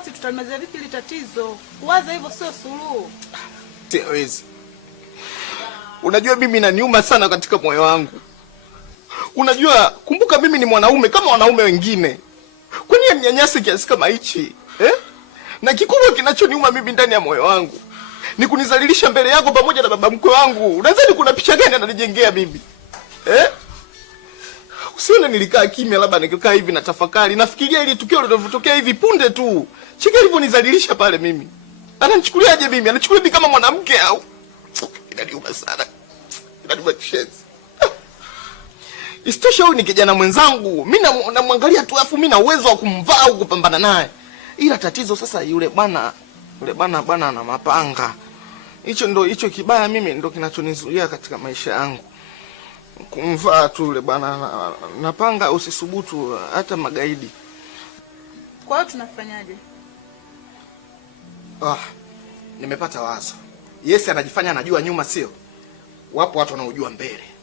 basi tutamaliza vipi ile tatizo? Kuwaza hivyo sio suluhu. Siwezi. Unajua mimi inaniuma sana katika moyo wangu. Unajua, kumbuka mimi ni mwanaume kama wanaume wengine. Kwa nini mnyanyase kiasi kama hichi? Na kikubwa kinachoniuma mimi ndani ya moyo wangu ni kunizalilisha mbele yako pamoja na baba mkwe wangu. Unadhani kuna picha gani ananijengea mimi? Usione nilikaa kimya, labda nikikaa hivi na tafakari, nafikiria ile tukio lilivyotokea hivi punde tu. Chika alivyonizalilisha pale mimi. Ananichukuliaje mimi? Anachukulia mimi kama mwanamke au? Inaniuma sana. Inaniuma kishenzi. Isitoshe huyu ni kijana mwenzangu. Mimi namwangalia tu afu mimi na uwezo wa kumvaa au kupambana naye. Ila tatizo sasa yule bwana ana mapanga. Hicho kibaya mimi ndo kinachonizuia katika maisha yangu. Kumvaa tu yule bwana na panga, usisubutu hata magaidi. Kwa hiyo tunafanyaje? Nimepata wazo. Yes, anajifanya anajua nyuma, sio? Wapo watu wanaojua mbele.